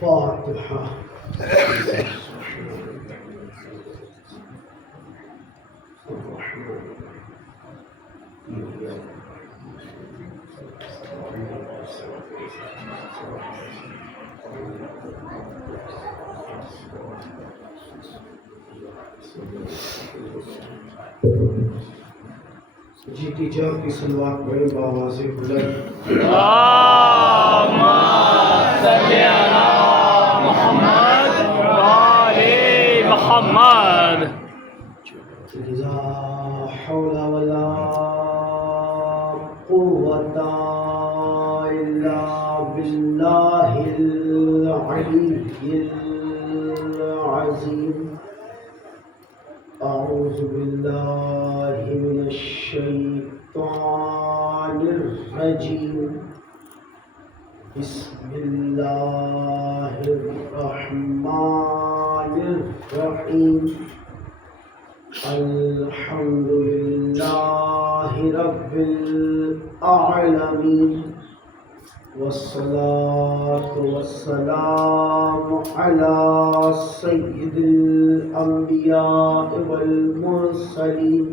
فاتحہ. جیتی جاؤ کی سلوات بڑے بآواز بلند. اللہم صلی علی محمد وآل محمد. لا حول ولا قوة إلا بالله العلي العظيم. أعوذ بالله من الشيطان الرجيم. بسم الله الرحمن الرحيم. الحمد لله رب العالمين، والصلاة والسلام على سيد الأنبياء والمرسلين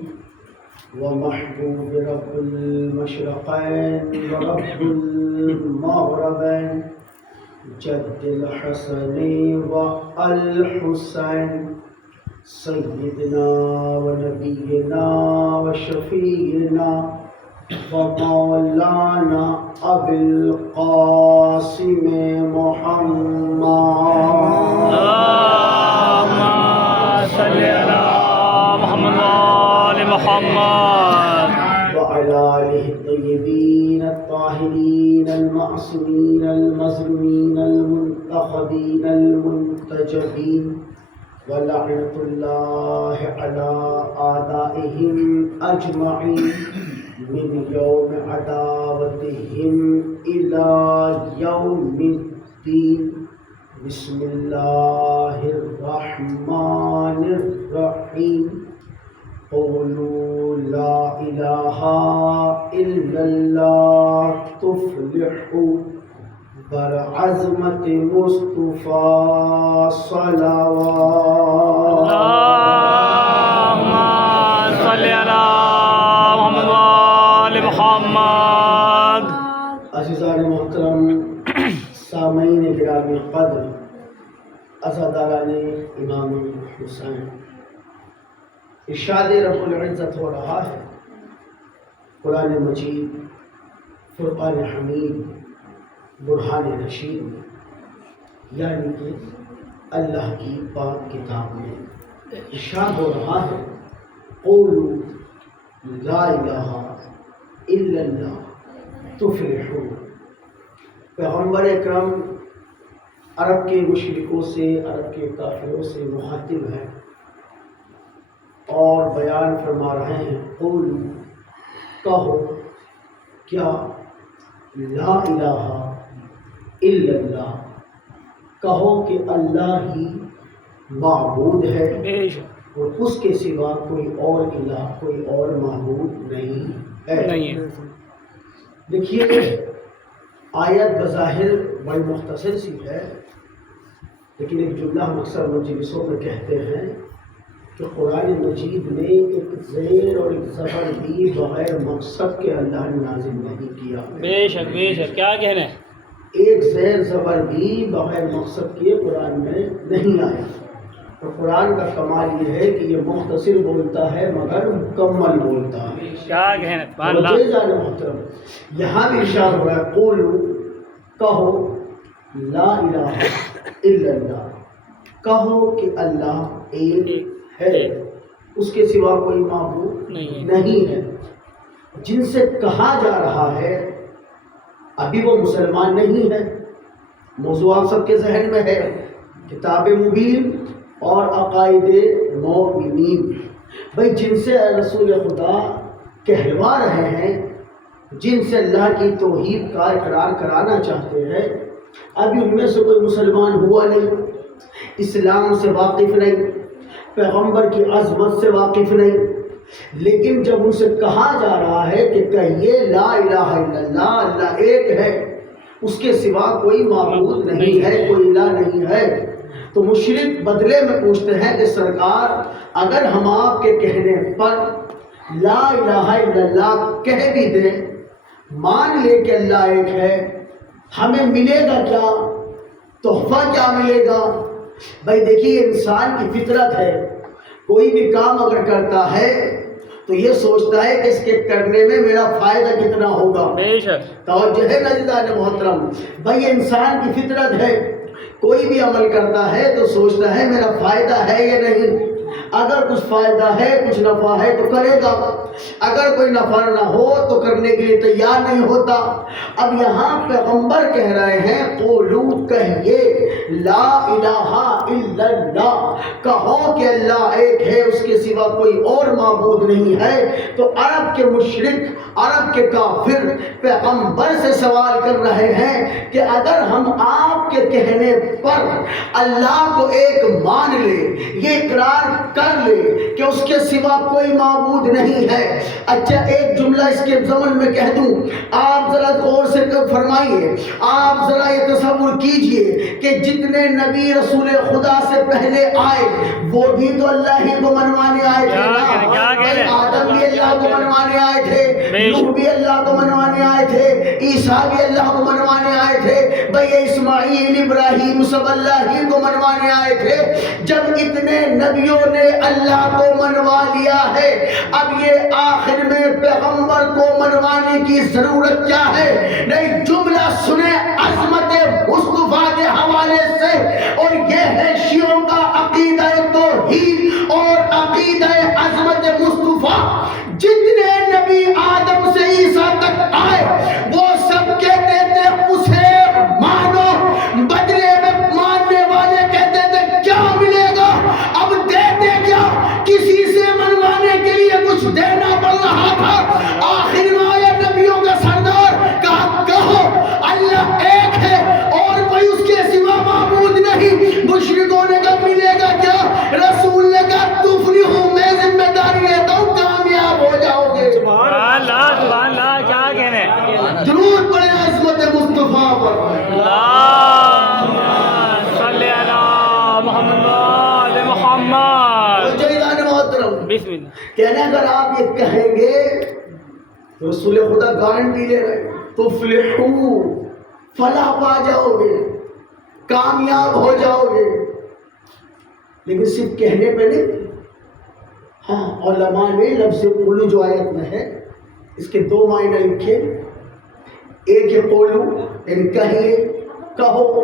ومحبوب رب المشرقين ورب المغربين، جد الحسن والحسين، سيدنا ونبينا وشفيعنا ومولانا أبي القاسم محمد. اللہم صلی علی محمد وآل محمد. وعلى آله الطيبين الطاهرين المعصومين المظلومين المنتخبين المنتجبين، ولعنة الله على أعدائهم أجمعين من يوم عداوتهم إلى يوم الدين. بسم الله الرحمن الرحيم. قولوا لا إله إلا الله تفلحوا، برعظمة مصطفى صلوات. اللہم صلی علی محمد وآل محمد. عزیزان محترم، سامعین گرامی قدر، عزاداران امام حسین، ارشاد رب العزت ہو رہا ہے قرآن مجید فرقان حمید برہان رشید میں، یعنی کہ اللہ کی پاک کتاب میں ارشاد ہو رہا ہے قولوا لا الہ الا اللہ تفلحوا. پیغمبر اکرم عرب کے مشرکوں سے، عرب کے کافروں سے مخاطب ہیں اور بیان فرما رہے ہیں قولوا، کہو، کیا، لا الہ الا اللہ، کہو کہ اللہ ہی معبود ہے اور اس کے سوا کوئی اور الہ، کوئی اور معبود نہیں ہے. دیکھیے آیت بظاہر بڑی مختصر سی ہے، لیکن ایک جملہ ہم اکثر مجلسوں میں کہتے ہیں کہ قرآن مجید میں ایک زیر اور ایک زبر بھی بغیر مقصد کے اللہ نے نازل نہیں کیا. بے شک بے شک، کیا کہنا ہے. ایک زیر زبر بھی بغیر مقصد کے قرآن میں نہیں آیا. تو قرآن کا کمال یہ ہے کہ یہ مختصر بولتا ہے مگر مکمل بولتا ہے. کیا کہنا ہے. محترم، یہاں بھی ارشاد ہو رہا ہے قولوا، کہو، لا الہ الا اللہ، کہو کہ اللہ ایک ہے، اس کے سوا کوئی معبود نہیں ہے. جن سے کہا جا رہا ہے ابھی وہ مسلمان نہیں ہے. موضوع آپ سب کے ذہن میں ہے، کتاب مبین اور عقائد مومنین. بھائی جن سے رسول خدا کہلوا رہے ہیں، جن سے اللہ کی توحید کا اقرار کرانا چاہتے ہیں، ابھی ان میں سے کوئی مسلمان ہوا نہیں، اسلام سے واقف نہیں، پیغمبر کی عظمت سے واقف نہیں، لیکن جب ان سے کہا جا رہا ہے کہ کہیے لا الہ الا اللہ، اللہ ایک ہے، اس کے سوا کوئی معبود نہیں ہے، کوئی الہ نہیں ہے، تو مشرک بدلے میں پوچھتے ہیں کہ سرکار اگر ہم آپ کے کہنے پر لا الہ الا اللہ کہہ بھی دیں، مان لے کہ اللہ ایک ہے، ہمیں ملے گا کیا؟ تحفہ کیا ملے گا؟ بھائی دیکھیے انسان کی فطرت ہے، کوئی بھی کام اگر کرتا ہے تو یہ سوچتا ہے کہ اس کے کرنے میں میرا فائدہ کتنا ہوگا۔ بے شک توجہ ہے عزیزان محترم، بھائی انسان کی فطرت ہے، کوئی بھی عمل کرتا ہے تو سوچتا ہے میرا فائدہ ہے یا نہیں، اگر کچھ فائدہ ہے کچھ نفع ہے تو کرے گا، اگر کوئی نفع نہ ہو تو کرنے کے لیے تیار نہیں ہوتا۔ اب یہاں پیغمبر کہہ رہے ہیں قولو کہیے لا الہ الا اللہ، کہو کہ اللہ ایک ہے، اس کے سوا کوئی اور معبود نہیں ہے۔ تو عرب کے مشرک، عرب کے کافر پیغمبر سے سوال کر رہے ہیں کہ اگر ہم آپ کے کہنے پر اللہ کو ایک مان لے، یہ اقرار کر لے کہ اس کے سوا کوئی معبود نہیں ہے۔ اچھا ایک جملہ اس کے ضمن میں کہہ دوں، آپ ذرا غور سے فرمائیے، آپ ذرا یہ تصور کیجئے کہ جتنے نبی رسول خدا سے پہلے آئے وہ بھی تو اللہ ہی کو منوانے آئے تھے نا، آدم بھی اللہ کو منوانے آئے تھے، نوح بھی اللہ کو منوانے آئے تھے، عیسیٰ بھی اللہ کو منوانے آئے تھے، بھئی اسماعیل ابراہیم سب اللہ ہی کو منوانے آئے تھے۔ جب اتنے نبیوں نے اللہ کو منوا لیا ہے، اب یہ آخر میں پیغمبر کو منوانے کی ضرورت کیا ہے؟ نہیں، جملہ سنیں عظمت مصطفیٰ کے حوالے سے، اور یہ ہے شیعوں کا عقیدہ توحید اور عقیدہ عظمت مصطفیٰ۔ جتنے نبی آدم سے عیسیٰ تک آئے وہ سب کہتے تھے اسے مانو، بدلے میں ماننے والے کہتے تھے کیا ملے گا؟ اب دیتے کیا؟ کسی سے منوانے کے لیے کچھ دینا پڑ رہا تھا۔ آخر میں آیا نبیوں کا سردار، کہا کہو اللہ ایک ہے اور کوئی اس کے سوا معبود نہیں۔ مشرکوں نے کہا ملے گا کیا؟ رسول نے کہا تفلحوا، میں ذمہ داری لیتا ہوں کامیاب ہو جاؤ گے۔ سبحان اللہ سبحان اللہ، کیا کہنے، درود پڑھیں عظمت مصطفیٰ پر۔ اللہم صلی علی محمد وآل محمد۔ جیدان محترم، بسم اللہ۔ کہنے اگر آپ یہ کہیں گے تو رسول خدا گارنٹی لے رہے تفلحو، فلاح پا جاؤ گے، کامیاب ہو جاؤ گے، لیکن صرف کہنے پہ نہیں۔ ہاں علماء نے لفظ قولو جو آیت میں ہے اس کے دو معنی لکھے، ایک ہے قولو یعنی کہیے، کہو،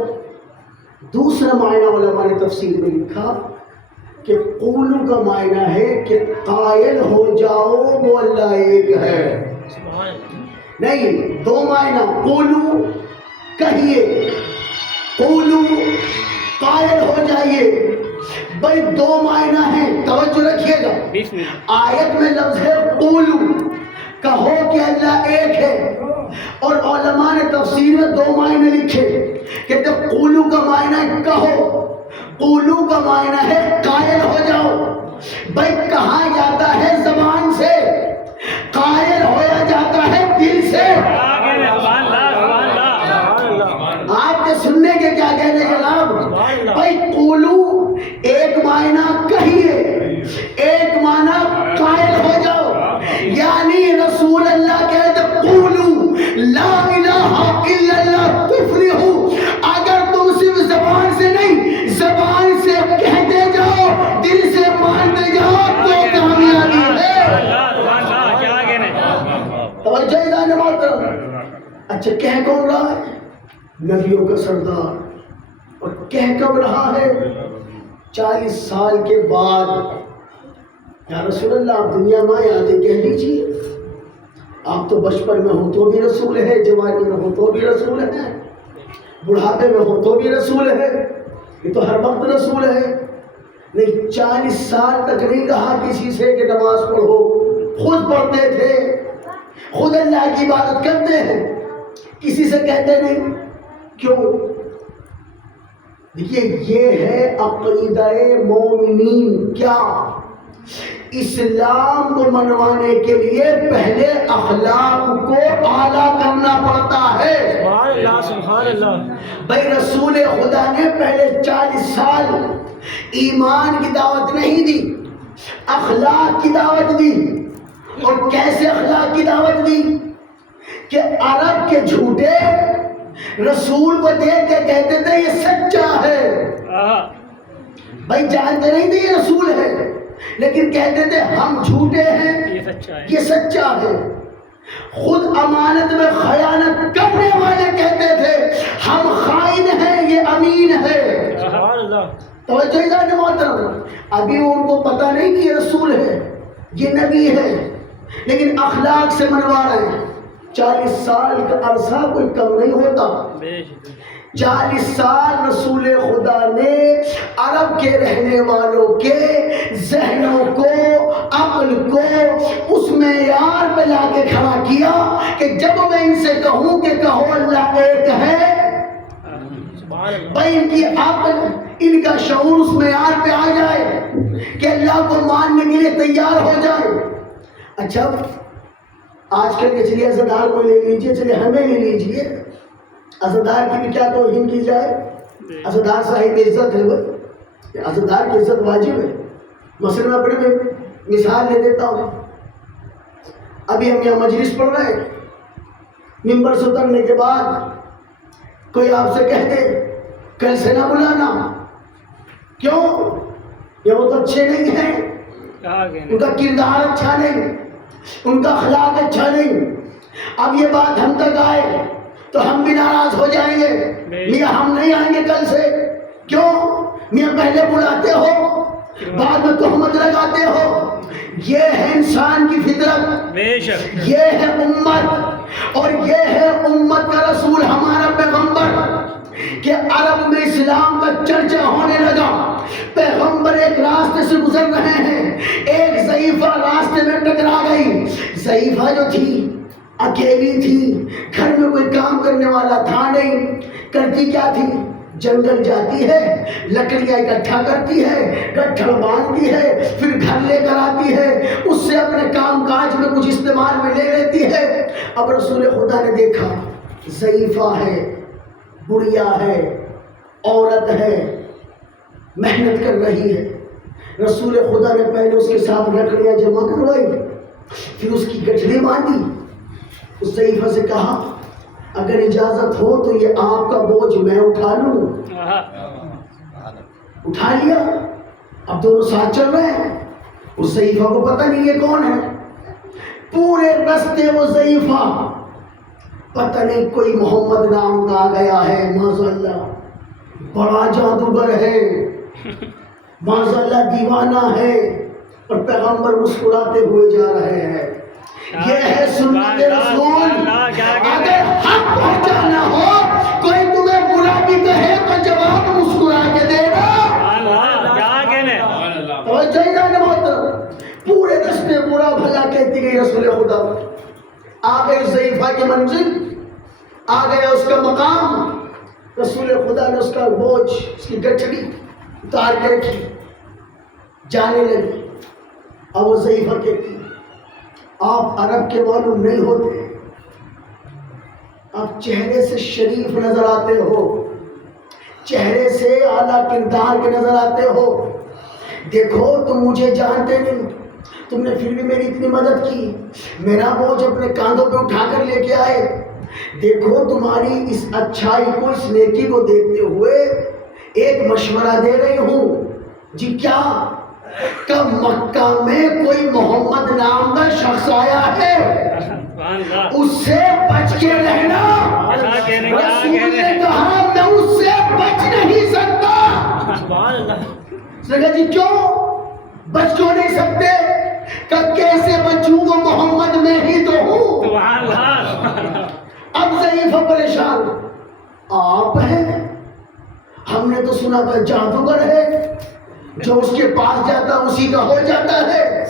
دوسرا معنی علماء نے تفسیر میں لکھا کہ قولو کا معنی ہے کہ قائل ہو جاؤ وہ اللہ ایک ہے۔ نہیں، دو معنی، قولو کہیے، قولو قائل ہو جائیے، بھائی دو معنی ہیں، توجہ رکھیے گا۔ بسم اللہ۔ آیت میں لفظ ہے قولو، کہو کہ اللہ ایک ہے، اور علماء نے تفسیر میں دو معنی لکھے کہ جب قولو کا معنی ہے کہو، قولو کا معنی ہے قائل ہو جاؤ۔ بھائی کہا جاتا ہے زبان سے، قائل ہویا جاتا ہے دل سے۔ سبحان اللہ سبحان اللہ۔ آپ کے سننے کے کیا کہنے جناب؟ بھائی قولو ایک معنی کہیے، ایک معنی قائل ہو جاؤ، یعنی رسول اللہ کہتے قولو لا الہ الا اللہ تفلحوا، اگر تم صرف زبان سے نہیں، زبان سے کہتے جاؤ، دل سے مانتے جاؤ تو کامیابی ہے۔ کیا کہنے، توجہ ادان محترم۔ اچھا کہہ کون رہا ہے؟ نبیوں کا سردار، اور کہہ کب رہا ہے؟ 40 سال کے بعد۔ یا رسول اللہ آپ دنیا میں آتے کہہ لیجیے، آپ تو بچپن میں ہو تو بھی رسول ہے، جوانی میں ہو تو بھی رسول ہے، بڑھاپے میں ہو تو بھی رسول ہے، یہ تو ہر وقت رسول ہے۔ نہیں، 40 سال تک نہیں کہا کسی سے کہ نماز پڑھو، خود پڑھتے تھے، خود اللہ کی عبادت کرتے ہیں، کسی سے کہتے نہیں۔ کیوں؟ دیکھیے یہ ہے عقیدہ مومنین۔ کیا؟ اسلام کو منوانے کے لیے پہلے اخلاق کو اعلیٰ کرنا پڑتا ہے. سبحان اللہ سبحان اللہ. بھائی رسول خدا نے پہلے 40 سال ایمان کی دعوت نہیں دی، اخلاق کی دعوت دی. اور کیسے اخلاق کی دعوت دی کہ عرب کے جھوٹے رسول کو دیکھ کے کہتے تھے یہ سچا ہے. بھائی جانتے نہیں تھے یہ رسول ہے، لیکن کہتے تھے ہم جھوٹے ہیں، یہ سچا ہے. خود امانت میں خیانت کرنے والے کہتے تھے ہم خائن ہیں، یہ امین ہے. توجہ محترم، ابھی ان کو پتہ نہیں کہ یہ رسول ہے، یہ نبی ہے، لیکن اخلاق سے منوا رہے ہیں. 40 سال کا عرصہ کوئی کم نہیں ہوتا. 40 سال رسول خدا نے عرب کے رہنے والوں کے ذہنوں کو، عقل کو اس معیار پہ لا کے کھڑا کیا کہ جب میں ان سے کہوں کہ کہو اللہ ایک ہے، بھائی ان کی عقل، ان کا شعور اس معیار پہ آ جائے کہ اللہ کو ماننے کے لیے تیار ہو جائے. اچھا آج کل کے چلیے عزادار کو لے لیجئے، چلیے ہمیں لے لیجئے. عزادار کی بھی کیا توہین کی جائے؟ عزادار صاحب عزت ہے، وہ عزادار کی عزت واجب ہے. مثلا میں اپنے مثال لے دیتا ہوں. ابھی ہم یہاں مجلس پڑھ رہے ہیں، ممبر سے اترنے کے بعد کوئی آپ سے کہہ دے کل سے نہ بلانا، کیوں؟ یہ وہ تو اچھے نہیں ہیں، ان کا کردار اچھا نہیں، ان کا اخلاق اچھا نہیں. اب یہ بات ہم تک آئے تو ہم بھی ناراض ہو جائیں گے، میاں ہم نہیں آئیں گے کل سے. کیوں؟ میاں پہلے بلاتے ہو، بعد میں تہمت لگاتے ہو. یہ ہے انسان کی فطرت، یہ ہے امت، اور یہ ہے امت کا رسول ہمارا پیغمبر کہ عرب میں اسلام کا چرچا ہونے لگا. پیغمبر ایک راستے سے گزر رہے ہیں، ایک ضعیفہ راستے میں ٹکرا گئی. ضعیفہ جو تھی اکیلی تھی، گھر میں کوئی کام کرنے والا تھا نہیں. کرتی کیا تھی؟ جنگل جاتی ہے، لکڑیاں اکٹھا کرتی ہے، گٹھڑ باندھتی ہے، پھر گھر لے کر آتی ہے، اس سے اپنے کام کاج میں کچھ استعمال میں لے لیتی ہے. اب رسول خدا نے دیکھا ضعیفہ ہے، بڑھیا ہے، عورت ہے، محنت کر رہی ہے. رسول خدا نے پہلے اس کے ساتھ لکڑیاں جمع کروائی، پھر اس کی گٹھڑی باندھی. اس ضعیفہ سے کہا اگر اجازت ہو تو یہ آپ کا بوجھ میں اٹھا لوں. اٹھا لیا. اب دونوں ساتھ چل رہے ہیں. اس ضعیفہ کو پتہ نہیں یہ کون ہے. پورے رستے وہ ضعیفہ پتہ نہیں کوئی محمد نام کا آ گیا ہے، ماشاءاللہ بڑا جادوگر ہے، ماشاءاللہ دیوانہ ہے، اور پیغمبر مسکراتے ہوئے جا رہے ہیں. یہ ہے سنت رسول. اگر حق پہنچانا ہو، کوئی تمہیں برا بھی کہے تو جواب مسکرا کے دینا. پورے رستے برا بھلا کہتی گئی رسول خدا. آ گئے ضعیفہ کی منزل، آ گیا اس کا مقام. رسول خدا نے اس کا بوجھ، اس کی گٹھڑی اتار کے رکھی، جانے لگی. اب وہ ضعیفہ کہتی آپ عرب کے معلوم نہیں ہوتے، آپ چہرے سے شریف نظر آتے ہو، چہرے سے اعلیٰ کردار کے نظر آتے ہو. دیکھو تم مجھے جانتے نہیں، تم نے پھر بھی میری اتنی مدد کی، میرا بوجھ اپنے کاندھوں پہ اٹھا کر لے کے آئے. دیکھو تمہاری اس اچھائی کو، اس نیکی کو دیکھتے ہوئے ایک مشورہ دے رہی ہوں. جی کیا؟ کہ مکہ میں کوئی محمد نام کا شخص آیا ہے، اس سے بچ کے رہنا. رسول نے کہا میں اس سے بچ نہیں سکتا. کہا جی کیوں بچ کیوں نہیں سکتے؟ کہ کیسے بچوں؟ وہ محمد میں ہی تو ہوں. اب ضعیفہ پریشان، آپ ہیں؟ ہم نے تو سنا تھا جادوگر ہے، جو اس کے پاس جاتا اسی کا ہو جاتا ہے.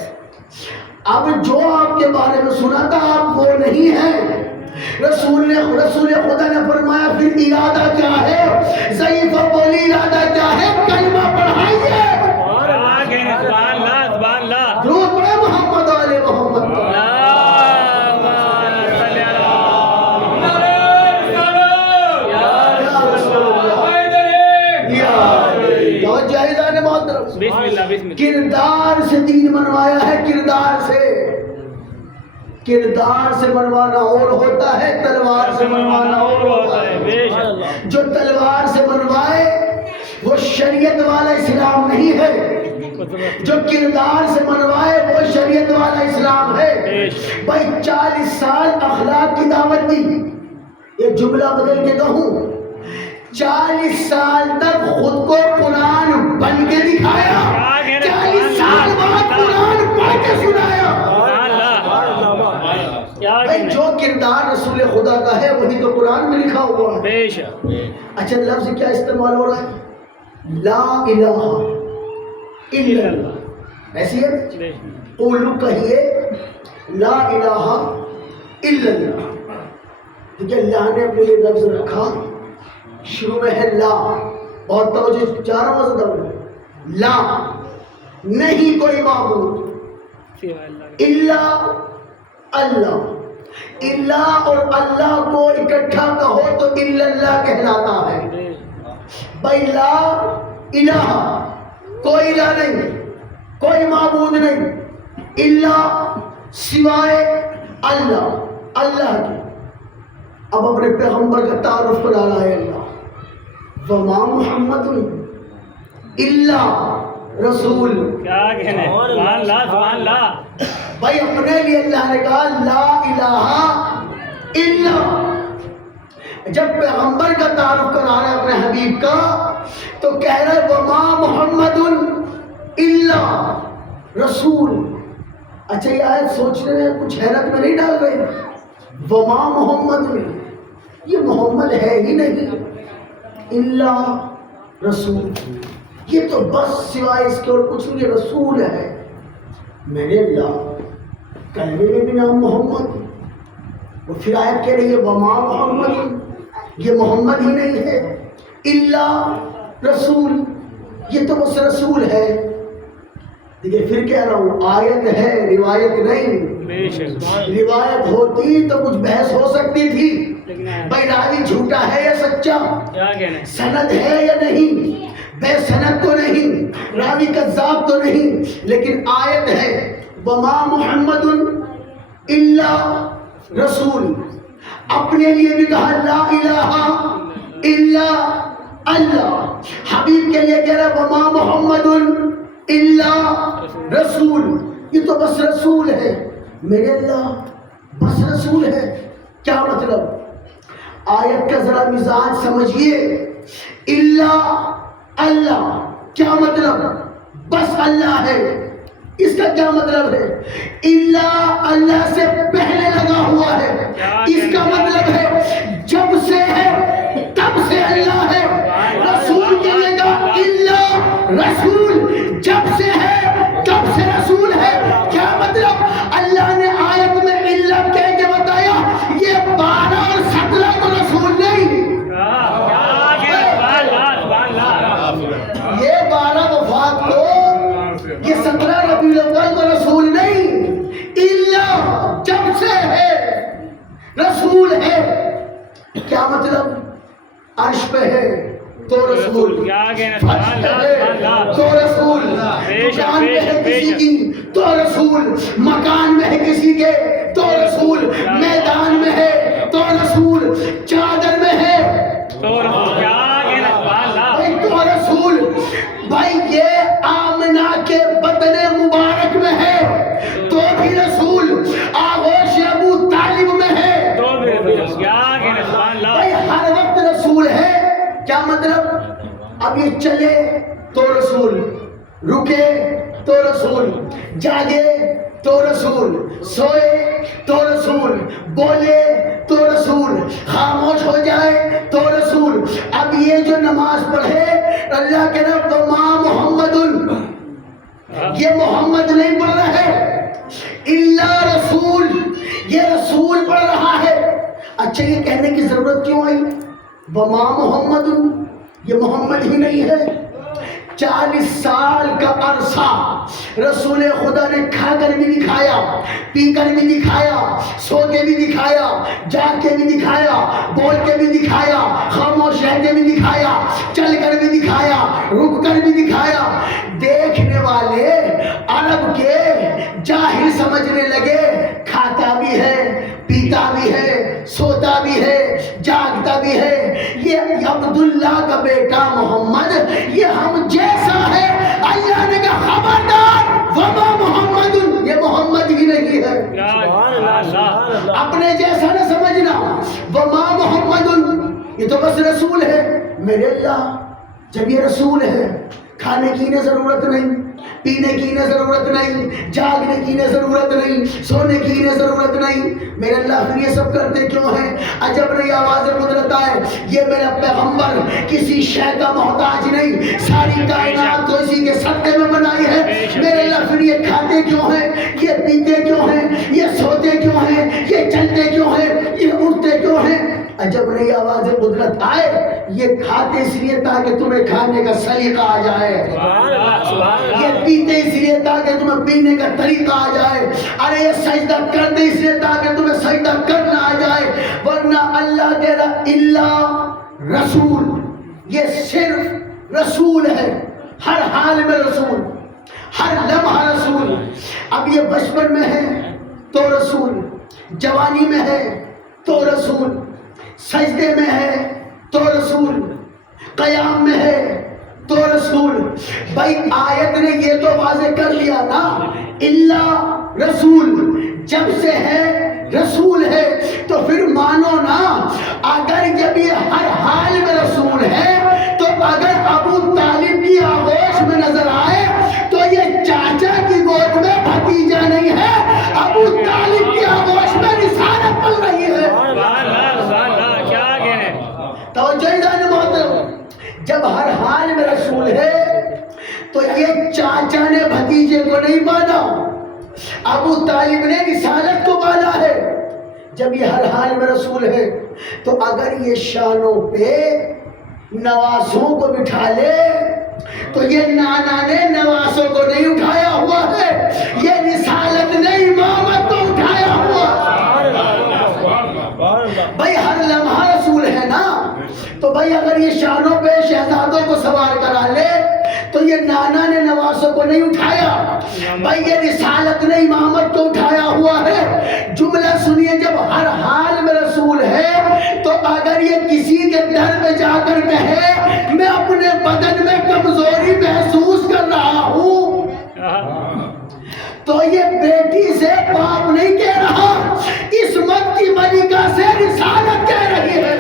اب جو آپ کے بارے میں سنا تھا آپ وہ نہیں ہیں. رسول خدا نے فرمایا پھر ارادہ کیا ہے؟ ضعیفہ بولی ارادہ کیا ہے؟ کلمہ پڑھائیے. درود بسم اللہ بسم اللہ. کردار سے دین منوایا ہے، کردار سے. کردار سے منوانا اور ہوتا ہے، تلوار سے منوانا اور ہوتا ہے. بے شک. جو تلوار سے منوائے وہ شریعت والا اسلام نہیں ہے، جو کردار سے منوائے وہ شریعت والا اسلام ہے. بھائی 40 سال اخلاق کی دعوت دی، یہ جملہ بدل کے کہوں، 40 سال تک خود کو قرآن بن کے دکھایا، 40 سال بعد قرآن پڑھ کے سنایا. بھائی جو کردار رسول خدا کا ہے وہی تو قرآن میں لکھا ہوا ہے. بے شک. اچھا لفظ کیا استعمال ہو رہا ہے؟ لا الہ الا اللہ. ایسی ہے، قولو کہیے لا الہ الا اللہ. دیکھیں اللہ نے اپنے لیے لفظ رکھا، شروع میں ہے لا، بہت توجہ چاہ رہا ہوں سے لا، نہیں کوئی معبود الا اللہ. اللہ اور اللہ کو اکٹھا کہو تو الا اللہ کہلاتا ہے. بھائی لا الہ، کوئی الہ نہیں، کوئی معبود نہیں، الا سوائے اللہ، اللہ کی. اب اپنے پیغمبر کا تعارف پر آ رہا ہے اللہ، وما محمد الا رسول. کیا کہنا ہے؟ سبحان اللہ سبحان اللہ. بھائی اپنے لیے اللہ نے کہا لا الہ الا. جب پیغمبر کا تعارف کرا رہا ہے اپنے حبیب کا تو کہہ رہا ہے وما محمد الا رسول. اچھا یہ آیت سوچنے میں کچھ حیرت میں نہیں ڈال گئے؟ وما محمد میں یہ محمد ہے ہی نہیں، الا رسول، یہ تو بس سوائے اس کے اور کچھ نہیں، رسول ہے. میرے اللہ کلمے میں بھی نام محمد، وہ پھر آیت کہہ رہی ہے وما محمد، یہ محمد ہی نہیں ہے، الا رسول، یہ تو بس رسول ہے. دیکھیے پھر کہہ رہا ہوں آیت ہے روایت نہیں. روایت ہوتی تو کچھ بحث ہو سکتی تھی، بھائی راوی جھوٹا ہے یا سچا، سند ہے یا نہیں، بے سند تو نہیں، راوی کذاب تو نہیں. لیکن آیت ہے وما محمد الا رسول. اپنے لیے بھی کہا لا الہ الا اللہ، حبیب کے لیے کہہ رہا وما محمد الا رسول، یہ تو بس رسول ہے. میرے اللہ بس رسول ہے کیا مطلب؟ آیت کا ذرا مزاج سمجھیے. الا اللہ کیا مطلب؟ بس اللہ ہے. اس کا کیا مطلب ہے؟ اللہ اللہ سے پہلے لگا ہوا ہے، اس کا مطلب ہے جب سے ہے تب سے اللہ ہے. رسول کے لیے کہا اللہ رسول، جب سے ہے تب سے رسول ہے. کیا مطلب؟ اللہ نے آیت میں اللہ کہہ کے بتایا یہ 12 اور 17 تو رسول نہیں، یہ 12 وفات کو، یہ 17 ربیع الاول کو رسول نہیں. اللہ جب سے ہے رسول ہے. کیا مطلب؟ عرش پہ ہے تو رسول، تو رسول، دکان میں ہے کسی کی تو رسول، مکان میں ہے کسی کے تو رسول، میدان میں ہے تو رسول، چادر میں ہے تو رسول. بھائی یہ آمنہ کے بطن مبارک میں ہے تو بھی رسول، آغوش ابو طالب میں ہے تو بھی رسول. بھائی ہر وقت رسول ہے. کیا مطلب؟ اب یہ چلے تو رسول، رکے تو رسول، جاگے تو رسول، سوئے تو رسول، بولے تو رسول، خاموش ہو جائے تو رسول. اب یہ جو نماز پڑھے اللہ کے رب وما محمد، یہ محمد نہیں پڑھ رہا ہے، الا رسول، یہ رسول پڑھ رہا ہے. اچھا یہ کہنے کی ضرورت کیوں آئی وما محمد؟ یہ محمد ہی نہیں ہے. 40 سال کا عرصہ رسول خدا نے کھا کر بھی دکھایا، پی کر بھی دکھایا، سو کے بھی دکھایا، جاگ کے بھی دکھایا، بول کے بھی دکھایا، خاموش رہ کے بھی دکھایا، چل کر بھی دکھایا، رک کر بھی دکھایا. دیکھنے والے عرب کے جاہل سمجھنے لگے کھاتا بھی ہے پیتا بھی ہے سوتا بھی ہے جاگتا بھی ہے یہ عبداللہ کا بیٹا محمد یہ ہم جیسا ہے. اللہ نے کہا خبردار وما محمد یہ محمد ہی نہیں ہے. اپنے جیسا نہ سمجھنا. وما محمد یہ تو بس رسول ہے. میرے اللہ جب یہ رسول ہے کھانے کی نہ ضرورت نہیں پینے کی نہ ضرورت نہیں جاگنے کی نہ ضرورت نہیں سونے کی نہ ضرورت نہیں. میرے اللہ پھر یہ سب کرتے کیوں ہیں؟ عجب نہیں آواز قدرت ہے. یہ میرا پیغمبر کسی شے کا محتاج نہیں. ساری کائنات تو اسی کے صدقے میں بنائی ہے. میرے اللہ پھر یہ کھاتے کیوں ہیں یہ پیتے کیوں ہیں یہ سوتے کیوں ہیں یہ چلتے کیوں ہیں یہ اٹھتے کیوں ہیں؟ عجب نہیں آواز قدرت آئے. یہ کھاتے اس لیے تاکہ تمہیں کھانے کا سلیقہ آ جائے. یہ پیتے اس لیے تاکہ تمہیں پینے کا طریقہ آ جائے. ارے یہ سجدہ کرتے اس لیے تاکہ تمہیں سجدہ کرنا آ جائے. ورنہ اللہ کہہ رہا اللہ رسول یہ صرف رسول ہے. ہر حال میں رسول ہر لمحہ رسول. اب یہ بچپن میں ہے تو رسول جوانی میں ہے تو رسول سجدے میں ہے تو رسول قیام میں ہے تو رسول. بھائی آیت نے یہ تو واضح کر لیا نا اللہ رسول جب سے ہے رسول ہے تو پھر مانو نا اگر جب یہ ہر حال میں رسول ہے تو اگر ابو طالب کی آغوش میں نظر آئے تو یہ چاچا کی گود میں بھتیجا نہیں ہے. ابو طالب کی آغوش میں رسالت پل رہی ہے. جب ہر حال میں رسول ہے تو یہ چاچا نے بھتیجے کو نہیں پالا ابو طالب نے رسالت کو پالا ہے. جب یہ ہر حال میں رسول ہے تو اگر یہ شانوں پہ نواسوں کو بٹھا لے تو یہ نانا نے نواسوں کو نہیں اٹھایا ہوا ہے. یہ رسالت نے امامت کو اٹھایا ہوا. بھائی ہر لمحہ رسول ہے نا تو بھائی اگر یہ شانوں پہ شہزادوں کو سوار کرا لے تو یہ نانا نے نواسوں کو نہیں اٹھایا. بھائی یہ رسالت نے امامت کو اٹھایا ہوا ہے. جملہ سنیے جب ہر حال میں رسول ہے تو اگر یہ کسی کے در پہ جا کر کہے میں اپنے بدن میں کمزوری محسوس کر رہا ہوں تو یہ بیٹی سے باپ نہیں کہہ رہا عصمت کی ملکہ سے رسالت کہہ رہی ہے.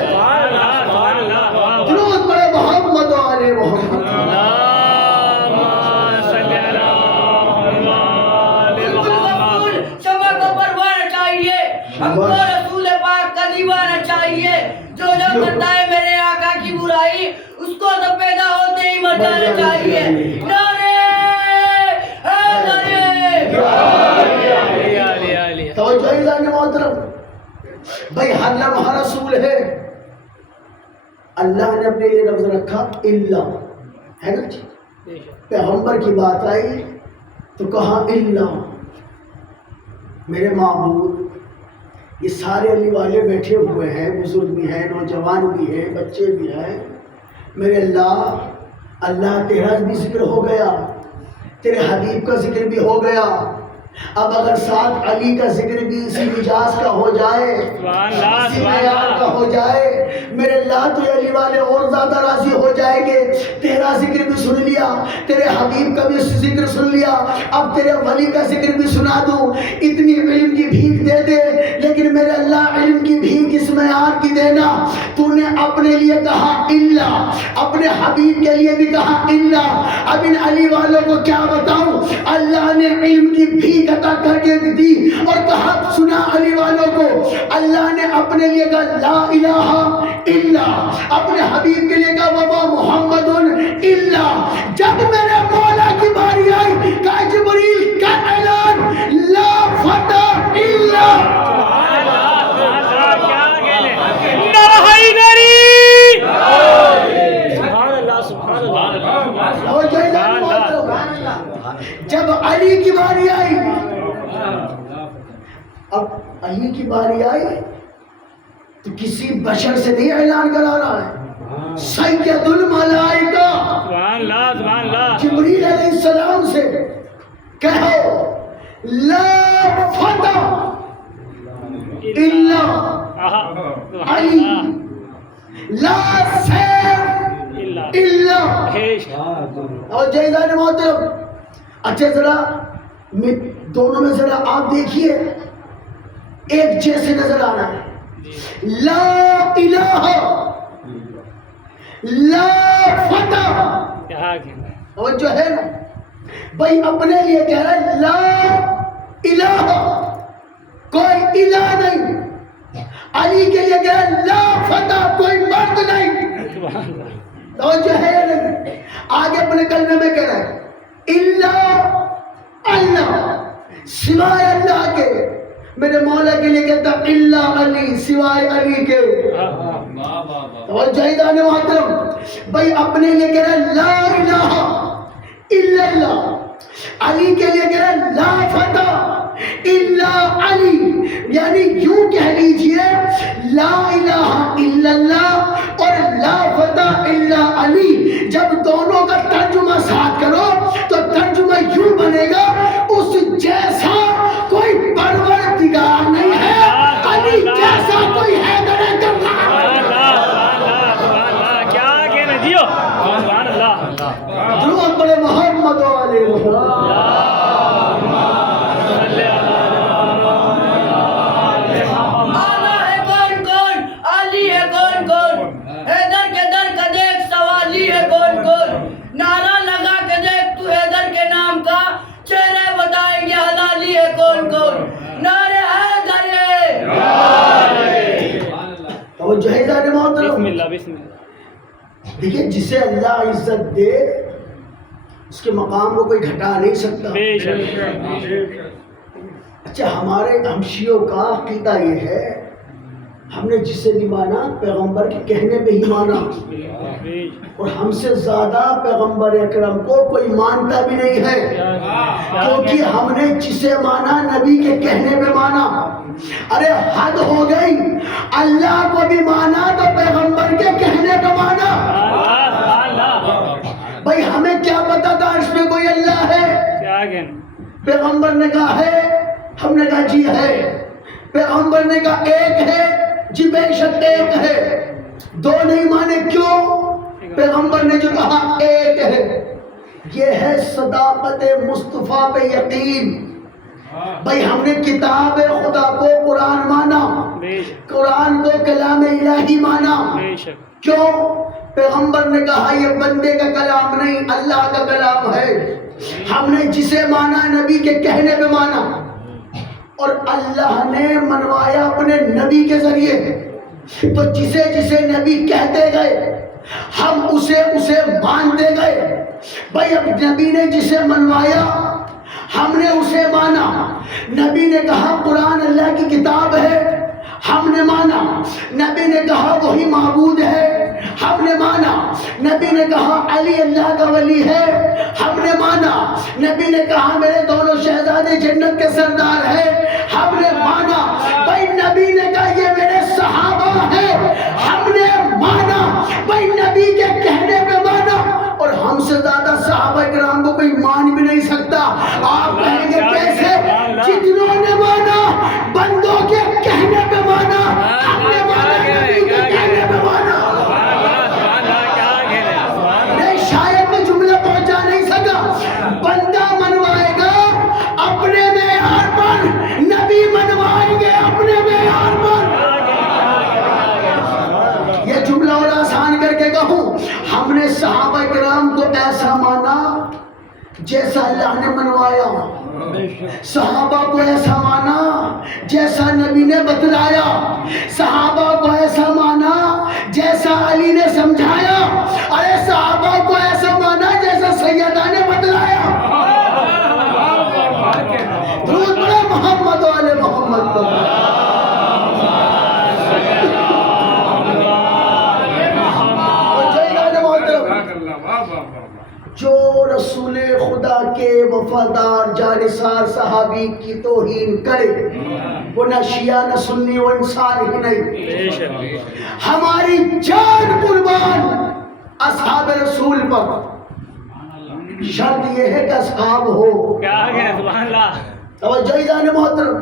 درود پڑھے محمد و آل محمد. ہم کو رسول پاک کا دیوانہ چاہیے. جو جو کرتا ہے میرے آقا کی برائی اس کو تو پیدا ہوتے ہی مر جانا چاہیے. نعرے توجہ اعلان محترم. بھائی ہر لمحہ رسول ہے. اللہ نے اپنے لیے لفظ رکھا اللہ ہے نا جی. پیغمبر کی بات آئی تو کہا اللہ میرے معبود. یہ سارے علی والے بیٹھے ہوئے ہیں بزرگ بھی ہیں نوجوان بھی ہیں بچے بھی ہیں. میرے اللہ تیرا بھی ذکر ہو گیا تیرے حبیب کا ذکر بھی ہو گیا. اب اگر ساتھ علی کا ذکر بھی اسی مجاز کا ہو جائے اسی معیار کا ہو جائے میرے اللہ تو یہ علی والے اور زیادہ راضی ہو جائیں گے. تیرا ذکر بھی سن لیا تیرے حبیب کا بھی ذکر سن لیا اب تیرے ولی کا ذکر بھی سنا دوں. اتنی علم کی بھیک دے دے لیکن میرے اللہ علم کی بھیک اس معیار کی دینا. تو نے اپنے لیے کہا اللہ اپنے حبیب کے لیے بھی کہا اللہ. اب ان علی والوں کو کیا بتاؤں. اللہ نے علم کی بھیک عطا کر کے دی اور کہا سنا علی والوں کو اللہ نے اپنے لیے کہا لا الہ الا اپنے حبیب کے لیے کہا وما محمد الا. جب میرے مولا کی باری آئی کہا جبریل کا اعلان لا فتح الا جب علی کی باری آئی. اب علی کی باری آئی تو کسی بشر سے نہیں اعلان کرا رہا ہے سید الملائکہ سبحان اللہ سبحان اللہ جبریل علیہ السلام سے کہو لا فتح الا علی لا سیف الا اور جیزان محترم اچھا ذرا دونوں میں ذرا آپ دیکھیے ایک جیسے نظر آ رہا ہے لا الہ لا فتح اور جو ہے نا بھائی اپنے لیے کہہ رہا ہے لا الہ کوئی الہ نہیں علی کے لیے کہہ رہا ہے لا فتح کوئی مرد نہیں اور جو ہے نہیں آگے اپنے کلمے میں کہہ رہا ہے اللہ سوائے اللہ کے میرے مولا کے لیے کہتا اللہ علی سوائے علی کے اور جائیدان محترم بھائی اپنے لیے کہہ رہا ہے لا الہ الا اللہ علی کے لیے کہہ رہا ہے لا فتح الا علی یعنی یوں کہہ لیجئے لا الہ الا اللہ اور لا فتح الا علی جب دونوں کا ترجمہ ساتھ کرو تو ترجمہ یوں بنے گا اس جیسا کوئی پروردگار نہیں ہے علی جیسا کوئی ہے درود بڑے محمد علیہ آنا ہے کون کون علی ہے کون کون حیدر کے در کا دیکھ سوالی ہے کون کون نعرہ لگا کے دیکھ تو حیدر کے نام کا چہرے بتائیں گے حلالی ہے کون کون نعرے حیدر تو جہیزان محترم بسم اللہ بسم اللہ دیکھیں جسے اللہ عزت دے اس کے مقام کو کوئی گھٹا نہیں سکتا بے شک اچھا ہمارے ہمشیوں کا عقیدہ یہ ہے ہم نے جسے بھی مانا پیغمبر کے کہنے پہ ہی مانا اور ہم سے زیادہ پیغمبر اکرم کو کوئی مانتا بھی نہیں ہے کیونکہ ہم نے جسے مانا نبی کے کہنے پہ مانا ارے حد ہو گئی اللہ کو بھی مانا تو پیغمبر کے کہنے پہ مانا بھائی ہمیں کیا پتا تھا اس میں کوئی اللہ ہے پیغمبر نے کہا ہے ہم نے کہا جی ہے پیغمبر نے کہا ایک ہے جی بے شک ایک ہے دو نہیں مانے کیوں پیغمبر نے جو کہا ایک ہے یہ ہے صداقت مصطفیٰ پہ یقین بھائی ہم نے کتاب خدا کو قرآن مانا قرآن کو کلام الہی مانا کیوں پیغمبر نے کہا یہ بندے کا کلام نہیں اللہ کا کلام ہے ہم نے جسے مانا نبی کے کہنے پہ مانا اور اللہ نے منوایا اپنے نبی کے ذریعے تو جسے جسے نبی کہتے گئے ہم اسے مانتے گئے بھائی اب نبی نے جسے منوایا ہم نے اسے مانا نبی نے کہا قرآن اللہ کی کتاب ہے ہم نے مانا نبی نے کہا وہی معبود ہے ہم نے مانا نبی نے کہا علی اللہ کا ولی ہے ہم نے مانا نبی نے کہا میرے دونوں شہزادے جنت کے سردار ہیں ہم نے مانا بھائی نبی نے کہا یہ میرے صحابہ ہیں ہم نے مانا بھائی نبی کے کہنے پہ مانا اور ہم سے زیادہ صحابہ کرام کو کوئی مان بھی نہیں سکتا آپ کہیں گے کیسے جتنوں نے مانا بندوں کے کہنے پہ مانا ہم نے مانا نبی کے کہنے پہ مانا شاید میں جملہ پہنچا نہیں سکا بندہ منوائے گا اپنے معیار پر نبی منوائیں گے اپنے معیار پر یہ جملہ اور آسان کر کے کہوں ہم نے صحابہ کرام کو ایسا مانا جیسا اللہ نے منوایا صحابہ کو ایسا مانا جیسا نبی نے بتلایا صحابہ کو ایسا مانا جیسا علی نے سمجھایا ارے صحابہ کو ایسا مانا جیسا سیدہ نے بتلایا درود پڑھے محمد والے محمد پر جو رسول خدا کے وفادار جانثار صحابی کی توہین کرے وہ نہ شیعہ نہ سنی، وہ انسان ہی نہیں. بے شک ہماری جان قربان اصحاب رسول پر. شرط یہ ہے کہ اصحاب ہو. کیا ہے سبحان اللہ. توجہ جان محترم،